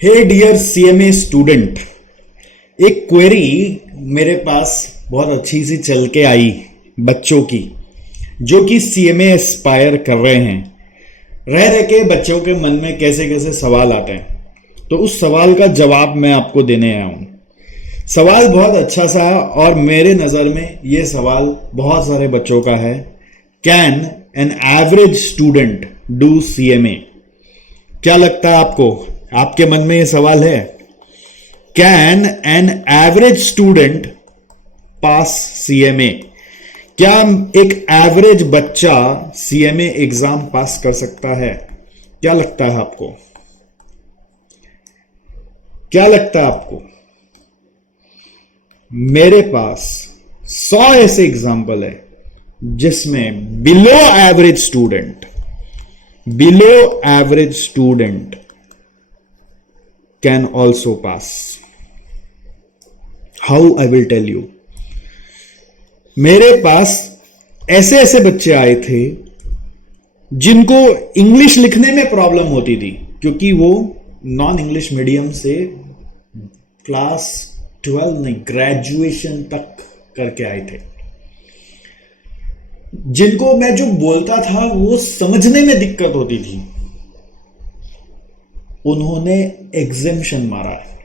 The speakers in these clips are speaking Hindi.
हे डियर सीएमए स्टूडेंट, एक क्वेरी मेरे पास बहुत अच्छी सी चल के आई बच्चों की जो कि सीएमए एस्पायर कर रहे हैं। रह रह के बच्चों के मन में कैसे कैसे सवाल आते हैं, तो उस सवाल का जवाब मैं आपको देने आया हूं। सवाल बहुत अच्छा सा है और मेरे नज़र में ये सवाल बहुत सारे बच्चों का है। Can an average student do CMA? क्या लगता है आपको? आपके मन में ये सवाल है? Can an average student pass CMA? क्या एक एवरेज बच्चा सीएमए एग्जाम पास कर सकता है? क्या लगता है आपको? क्या लगता है आपको? मेरे पास 100 ऐसे एग्जाम्पल है जिसमें below average student can also pass. How? I will tell you. मेरे पास ऐसे ऐसे बच्चे आए थे जिनको इंग्लिश लिखने में प्रॉब्लम होती थी, क्योंकि वो नॉन इंग्लिश मीडियम से क्लास 12 नहीं, ग्रेजुएशन तक करके आए थे। जिनको मैं जो बोलता था वो समझने में दिक्कत होती थी, उन्होंने एग्जेम्पशन मारा है।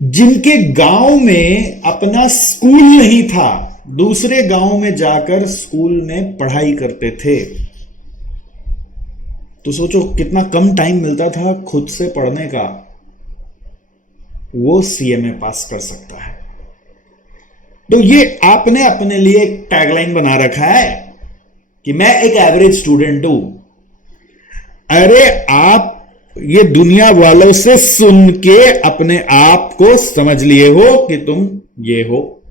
जिनके गांव में अपना स्कूल नहीं था, दूसरे गांव में जाकर स्कूल में पढ़ाई करते थे, तो सोचो कितना कम टाइम मिलता था खुद से पढ़ने का, वो सीएमए पास कर सकता है। तो ये आपने अपने लिए एक टैगलाइन बना रखा है कि मैं एक एवरेज स्टूडेंट हूं। अरे आप ये दुनिया वालों से सुन के अपने आप को समझ लिए हो कि तुम ये हो।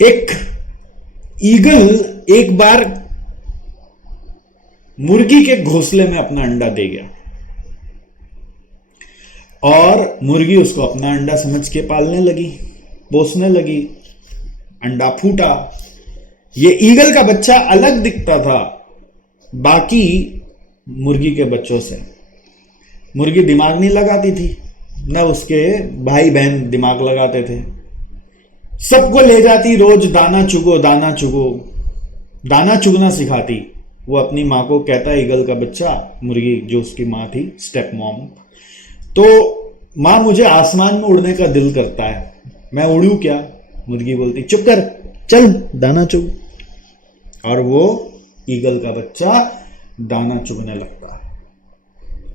एक ईगल एक बार मुर्गी के घोंसले में अपना अंडा दे गया और मुर्गी उसको अपना अंडा समझ के पालने लगी, पोसने लगी। अंडा फूटा। ये ईगल का बच्चा अलग दिखता था बाकी मुर्गी के बच्चों से। मुर्गी दिमाग नहीं लगाती थी, न उसके भाई बहन दिमाग लगाते थे। सबको ले जाती, रोज दाना चुगो दाना चुगो, दाना चुगना सिखाती। वो अपनी माँ को कहता है, ईगल का बच्चा, मुर्गी जो उसकी माँ थी, स्टेप मॉम, तो माँ मुझे आसमान में उड़ने का दिल करता है, मैं उड़ूं क्या? मुर्गी बोलती, चुप कर, चल दाना चुग। और वो ईगल का बच्चा दाना चुगने लगता है।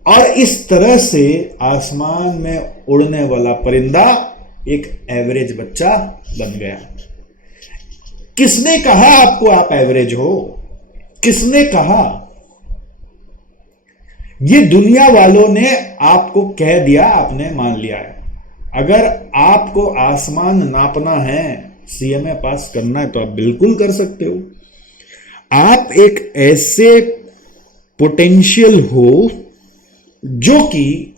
और इस तरह से आसमान में उड़ने वाला परिंदा एक एवरेज बच्चा बन गया। किसने कहा आपको आप एवरेज हो? किसने कहा? ये दुनिया वालों ने आपको कह दिया, आपने मान लिया है। अगर आपको आसमान नापना है, सीएमए पास करना है, तो आप बिल्कुल कर सकते हो। आप एक ऐसे पोटेंशियल हो जो कि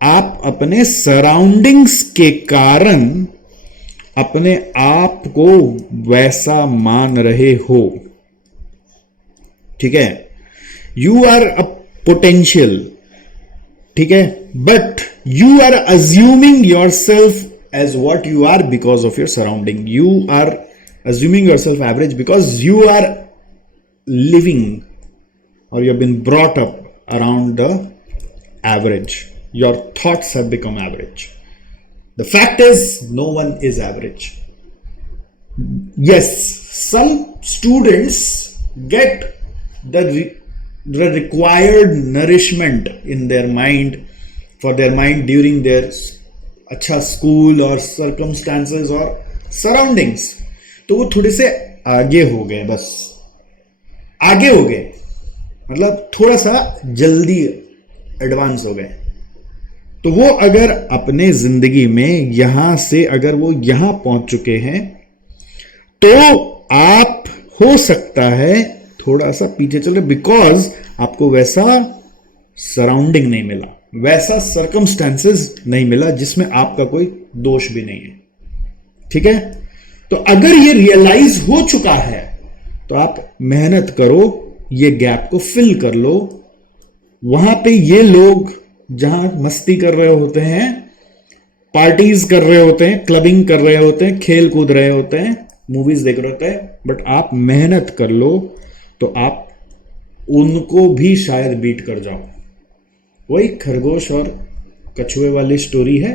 आप अपने सराउंडिंग्स के कारण अपने आप को वैसा मान रहे हो। ठीक है? यू आर अ पोटेंशियल, ठीक है, but you are assuming yourself as what you are because of your surrounding. यू आर assuming yourself average because you are living or you have been brought up around the average. Your thoughts have become average. The fact is, no one is average. Yes, some students get the required nourishment in their mind, for their mind during their अच्छा school or circumstances or surroundings. तो वो थोड़े से आगे हो गए, बस आगे हो गए, मतलब थोड़ा सा जल्दी एडवांस हो गए। तो वो अगर अपने जिंदगी में यहां से अगर वो यहां पहुंच चुके हैं, तो आप हो सकता है थोड़ा सा पीछे चले, बिकॉज आपको वैसा सराउंडिंग नहीं मिला, वैसा सर्कमस्टेंसेस नहीं मिला जिसमें आपका कोई दोष भी नहीं है। ठीक है? तो अगर ये रियलाइज हो चुका है तो आप मेहनत करो, ये गैप को फिल कर लो वहां पे ये लोग जहां मस्ती कर रहे होते हैं, पार्टीज कर रहे होते हैं, क्लबिंग कर रहे होते हैं, खेल कूद रहे होते हैं, मूवीज देख रहे होते हैं, बट आप मेहनत कर लो तो आप उनको भी शायद बीट कर जाओ। वही खरगोश और कछुए वाली स्टोरी है।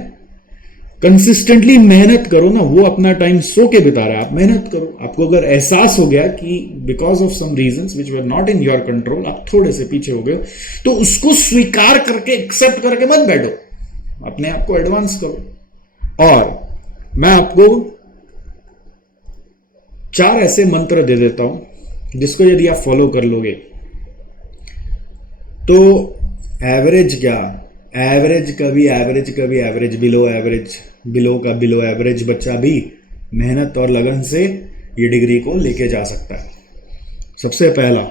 कंसिस्टेंटली मेहनत करो ना, वो अपना टाइम सो के बिता रहा है, आप मेहनत करो। आपको अगर एहसास हो गया कि because of some reasons which were not in your control आप थोड़े से पीछे हो गए, तो उसको स्वीकार करके एक्सेप्ट करके मत बैठो, अपने आप को एडवांस करो। और मैं आपको 4 ऐसे मंत्र दे देता हूं जिसको यदि आप फॉलो कर लोगे तो एवरेज क्या, एवरेज कभी एवरेज बिलो एवरेज, बिलो का बिलो एवरेज बच्चा भी मेहनत और लगन से ये डिग्री को लेके जा सकता है। सबसे पहला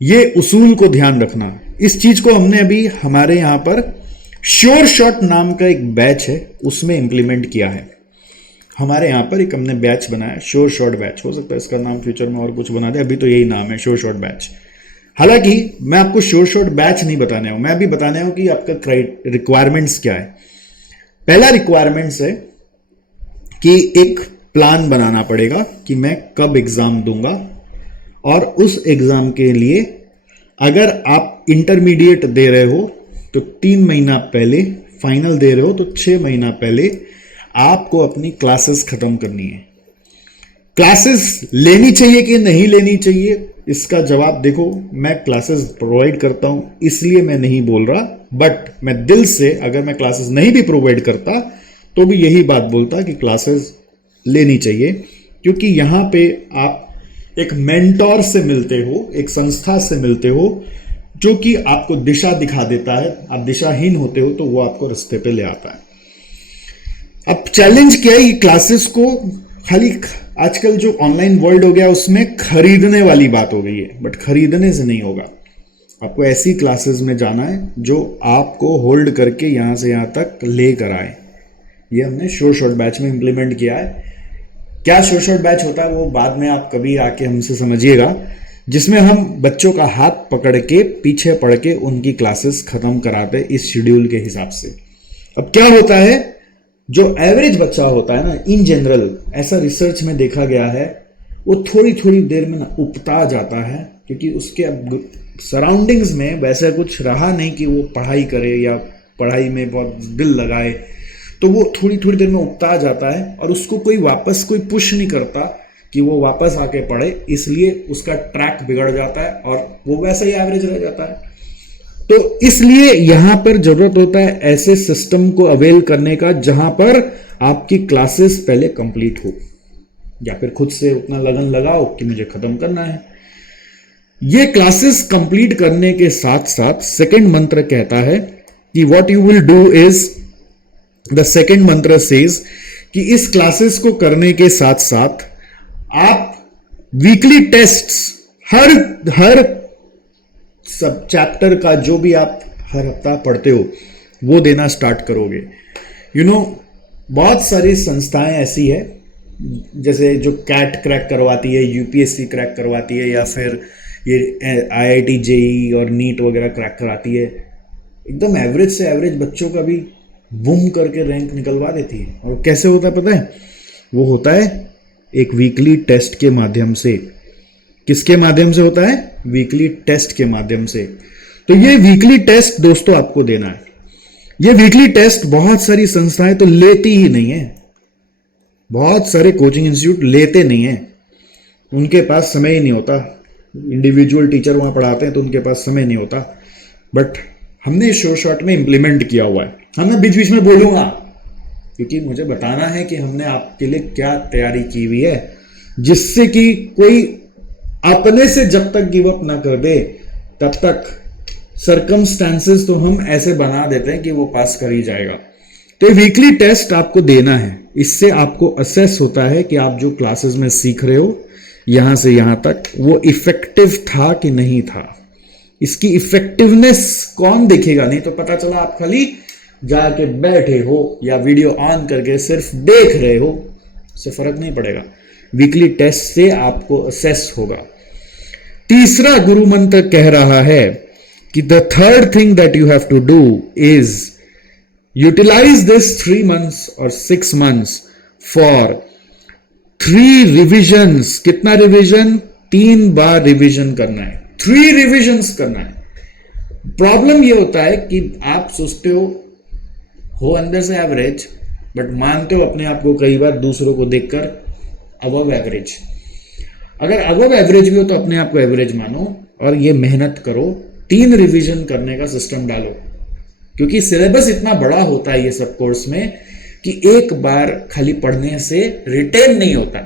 ये उसूल को ध्यान रखना। इस चीज को हमने अभी हमारे यहां पर श्योर शॉट नाम का एक बैच है उसमें इंप्लीमेंट किया है। हमारे यहां पर एक हमने बैच बनाया, श्योर शॉट बैच। हो सकता है इसका नाम फ्यूचर में और कुछ बना दे, अभी तो यही नाम है, श्योर शॉट बैच। हालांकि मैं आपको श्योर शॉट बैच नहीं बताने हूं, मैं अभी बताने हूं कि आपका रिक्वायरमेंट्स क्या है। पहला रिक्वायरमेंट्स है कि एक प्लान बनाना पड़ेगा कि मैं कब एग्जाम दूंगा, और उस एग्जाम के लिए अगर आप इंटरमीडिएट दे रहे हो तो 3 महीना पहले, फाइनल दे रहे हो तो 6 महीना पहले आपको अपनी क्लासेस खत्म करनी है। क्लासेस लेनी चाहिए कि नहीं लेनी चाहिए, इसका जवाब देखो, मैं क्लासेस प्रोवाइड करता हूं इसलिए मैं नहीं बोल रहा, बट मैं दिल से अगर मैं क्लासेस नहीं भी प्रोवाइड करता तो भी यही बात बोलता कि क्लासेस लेनी चाहिए, क्योंकि यहां पे आप एक मेंटोर से मिलते हो, एक संस्था से मिलते हो जो कि आपको दिशा दिखा देता है। आप दिशाहीन होते हो तो वो आपको रास्ते पे ले आता है। अब चैलेंज क्या है, ये क्लासेस को खाली आजकल जो ऑनलाइन वर्ल्ड हो गया उसमें खरीदने वाली बात हो गई है, बट खरीदने से नहीं होगा। आपको ऐसी क्लासेस में जाना है जो आपको होल्ड करके यहां से यहां तक लेकर आए। ये हमने श्योर शॉट बैच में इंप्लीमेंट किया है। क्या श्योर शॉट बैच होता है वो बाद में आप कभी आके हमसे समझिएगा, जिसमें हम बच्चों का हाथ पकड़ के पीछे पड़ के उनकी क्लासेस खत्म कराते इस शेड्यूल के हिसाब से। अब क्या होता है, जो एवरेज बच्चा होता है ना, इन जनरल ऐसा रिसर्च में देखा गया है, वो थोड़ी थोड़ी देर में ना उपता जाता है, क्योंकि उसके अब सराउंडिंग्स में वैसा कुछ रहा नहीं कि वो पढ़ाई करे या पढ़ाई में बहुत दिल लगाए, तो वो थोड़ी थोड़ी देर में उपता जाता है और उसको कोई वापस कोई पुश नहीं करता कि वो वापस आके पढ़े, इसलिए उसका ट्रैक बिगड़ जाता है और वो वैसा ही एवरेज रह जाता है। तो इसलिए यहां पर जरूरत होता है ऐसे सिस्टम को अवेल करने का जहां पर आपकी क्लासेस पहले कंप्लीट हो, या फिर खुद से उतना लगन लगाओ कि मुझे खत्म करना है। ये क्लासेस कंप्लीट करने के साथ साथ सेकंड मंत्र कहता है कि what you will do is, the second मंत्र सेज कि इस क्लासेस को करने के साथ साथ आप वीकली टेस्ट्स हर सब चैप्टर का जो भी आप हर हफ्ता पढ़ते हो वो देना स्टार्ट करोगे। बहुत सारी संस्थाएं ऐसी है जैसे जो कैट क्रैक करवाती है, यूपीएससी क्रैक करवाती है, या फिर ये आईआईटी जेई और नीट वगैरह क्रैक कराती है। एकदम एवरेज से एवरेज बच्चों का भी बूम करके रैंक निकलवा देती है। और कैसे होता है पता है, वो होता है एक वीकली टेस्ट के माध्यम से। किसके माध्यम से होता है? वीकली टेस्ट के माध्यम से। तो ये वीकली टेस्ट दोस्तों आपको देना है। ये वीकली टेस्ट बहुत सारी संस्थाएं तो लेती ही नहीं है, बहुत सारे कोचिंग इंस्टीट्यूट लेते नहीं है, उनके पास समय ही नहीं होता। इंडिविजुअल टीचर वहां पढ़ाते हैं तो उनके पास समय नहीं होता। बट हमने श्योर शॉट में इंप्लीमेंट किया हुआ है। हमने बीच बीच में बोलूंगा क्योंकि मुझे बताना है कि हमने आपके लिए क्या तैयारी की हुई है, जिससे कि कोई अपने से जब तक गिव अप ना कर दे तब तक सर्कमस्टेंसेस तो हम ऐसे बना देते हैं कि वो पास कर ही जाएगा। तो वीकली टेस्ट आपको देना है। इससे आपको असेस होता है कि आप जो क्लासेस में सीख रहे हो यहां से यहां तक वो इफेक्टिव था कि नहीं था। इसकी इफेक्टिवनेस कौन देखेगा? नहीं तो पता चला आप खाली जाके बैठे हो या वीडियो ऑन करके सिर्फ देख रहे हो, इससे फर्क नहीं पड़ेगा। वीकली टेस्ट से आपको असेस होगा। तीसरा गुरु मंत्र कह रहा है कि the third thing that you have to do is utilize this 3 months और 6 months फॉर 3 रिविजन्स. कितना रिविजन? 3 बार रिविजन करना है, 3 रिविजन्स करना है. प्रॉब्लम ये होता है कि आप सोचते हो अंदर से एवरेज, बट मानते हो अपने आप को कई बार दूसरों को देखकर अबव एवरेज. अगर अबव एवरेज भी हो तो अपने आप को एवरेज मानो और ये मेहनत करो, 3 रिवीजन करने का सिस्टम डालो, क्योंकि सिलेबस इतना बड़ा होता है ये सब कोर्स में कि एक बार खाली पढ़ने से रिटेन नहीं होता.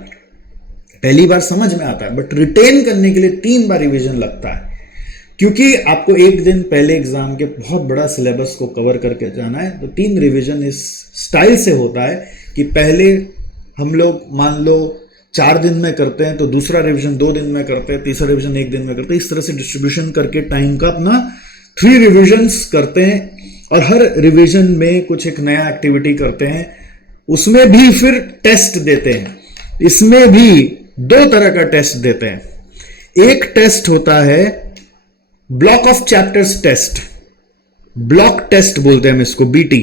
पहली बार समझ में आता है, बट रिटेन करने के लिए 3 बार रिवीजन लगता है, क्योंकि आपको एक दिन पहले एग्जाम के बहुत बड़ा सिलेबस को कवर करके जाना है. तो 3 रिवीजन इस स्टाइल से होता है कि पहले हम लोग मान लो 4 दिन में करते हैं, तो दूसरा रिवीजन 2 दिन में करते हैं, तीसरा रिवीजन 1 दिन में करते हैं. इस तरह से डिस्ट्रीब्यूशन करके टाइम का अपना 3 रिवीजन्स करते हैं. और हर रिवीजन में कुछ एक नया एक्टिविटी करते हैं, उसमें भी फिर टेस्ट देते हैं. इसमें भी 2 तरह का टेस्ट देते हैं. एक टेस्ट होता है block of chapters test, block test बोलते हैं हम इसको, बीटी.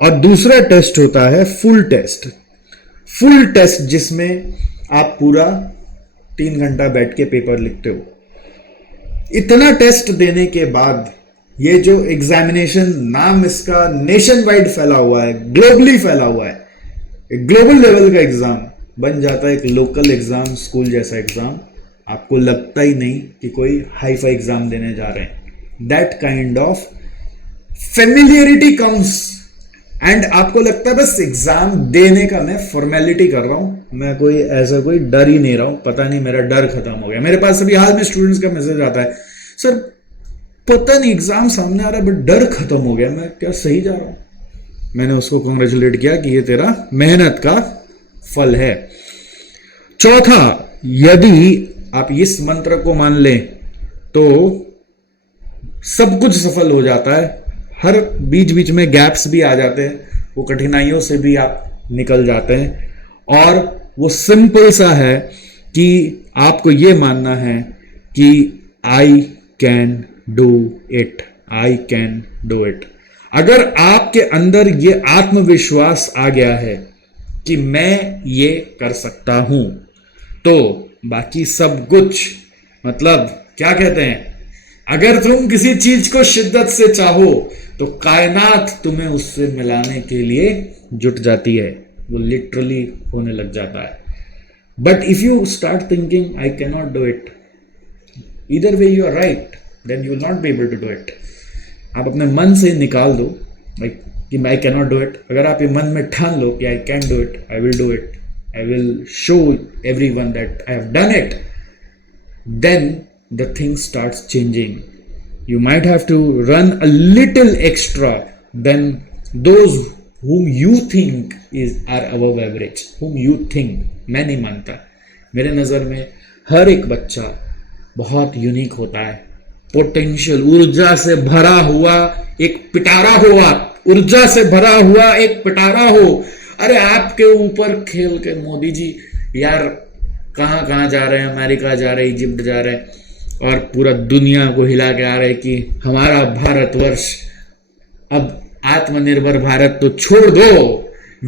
और दूसरा टेस्ट होता है फुल टेस्ट. फुल टेस्ट जिसमें आप पूरा 3 घंटा बैठ के पेपर लिखते हो. इतना टेस्ट देने के बाद ये जो एग्जामिनेशन, नाम इसका नेशन वाइड फैला हुआ है, ग्लोबली फैला हुआ है, एक ग्लोबल लेवल का एग्जाम बन जाता है. एक लोकल एग्जाम, स्कूल जैसा एग्जाम. आपको लगता ही नहीं कि कोई हाई फाई एग्जाम देने जा रहे हैं. That kind of familiarity comes and आपको लगता है बस एग्जाम देने का मैं फॉर्मेलिटी कर रहा हूं, मैं कोई ऐसा कोई डर ही नहीं रहा हूं. पता नहीं मेरा डर खत्म हो गया. मेरे पास अभी हाल में स्टूडेंट्स का मैसेज आता है, सर पता नहीं एग्जाम सामने आ रहा है बट डर खत्म हो गया, मैं क्या सही जा रहा हूं? मैंने उसको कॉन्ग्रेचुलेट किया कि ये तेरा मेहनत का फल है. चौथा, यदि आप इस मंत्र को मान लें तो सब कुछ सफल हो जाता है. हर बीच बीच में गैप्स भी आ जाते हैं, वो कठिनाइयों से भी आप निकल जाते हैं. और वो सिंपल सा है कि आपको ये मानना है कि I can do it, I can do it. अगर आपके अंदर ये आत्मविश्वास आ गया है कि मैं ये कर सकता हूं, तो बाकी सब कुछ, मतलब क्या कहते हैं, अगर तुम किसी चीज को शिद्दत से चाहो तो कायनात तुम्हें उससे मिलाने के लिए जुट जाती है. वो लिटरली होने लग जाता है. But if you start thinking I can not do it, either way you are right, then you will not be able to do it. आप अपने मन से निकाल दो कि I can not do it. अगर आप ये मन में ठान लो कि I can do it, I will do it, I will show everyone that I have done it, then the thing starts changing. You might have to run a little extra than those whom you think are above average. Whom you think. मैं नहीं मानता. मेरे नज़र में हर एक बच्चा बहुत यूनिक होता है. पोटेंशियल, ऊर्जा से भरा हुआ एक पिटारा हो. आप ऊर्जा से भरा हुआ एक पिटारा हो. अरे आपके ऊपर खेल के मोदी जी यार कहां जा रहे हैं, अमेरिका जा रहे हैं, इजिप्ट जा रहे हैं, और पूरा दुनिया को हिला के आ रहे हैं कि हमारा भारतवर्ष अब आत्मनिर्भर भारत तो छोड़ दो,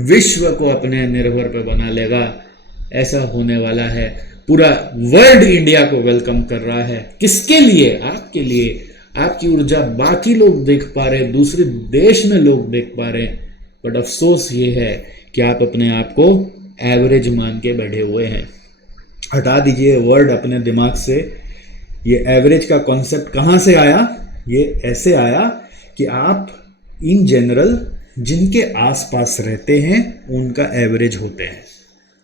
विश्व को अपने निर्भर पे बना लेगा. ऐसा होने वाला है. पूरा वर्ल्ड इंडिया को वेलकम कर रहा है. किसके लिए? आपके लिए. आपकी ऊर्जा बाकी लोग देख पा रहे हैं, दूसरे देश में लोग देख पा रहे हैं, बट अफसोस ये है कि आप अपने आप को एवरेज मान के बैठे हुए हैं. हटा दीजिए वर्ड अपने दिमाग से. ये एवरेज का कॉन्सेप्ट कहाँ से आया? ये ऐसे आया कि आप इन जनरल जिनके आसपास रहते हैं उनका एवरेज होते हैं.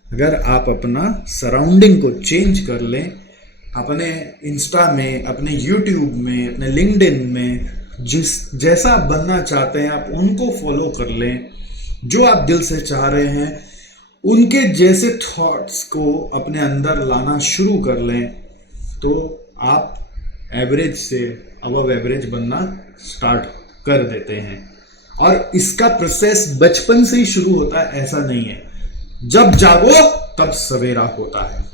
अगर आप अपना सराउंडिंग को चेंज कर लें, अपने इंस्टा में, अपने यूट्यूब में, अपने लिंक्डइन में जैसा आप बनना चाहते हैं आप उनको फॉलो कर लें, जो आप दिल से चाह रहे हैं उनके जैसे थॉट्स को अपने अंदर लाना शुरू कर लें, तो आप एवरेज से अबव एवरेज बनना स्टार्ट कर देते हैं. और इसका प्रोसेस बचपन से ही शुरू होता है, ऐसा नहीं है. जब जागो तब सवेरा होता है.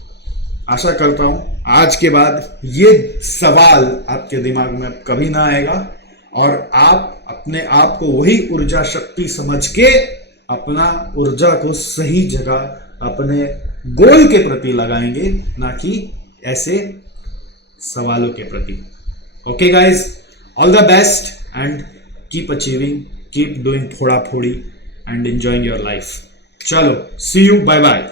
आशा करता हूं आज के बाद ये सवाल आपके दिमाग में अब कभी ना आएगा और आप अपने आप को वही ऊर्जा शक्ति समझ के अपना ऊर्जा को सही जगह अपने गोल के प्रति लगाएंगे, ना कि ऐसे सवालों के प्रति। Okay guys, all the best and keep achieving, keep doing फोड़ा फोड़ी एंड एंजॉइंग योर लाइफ। चलो, सी यू, बाय बाय।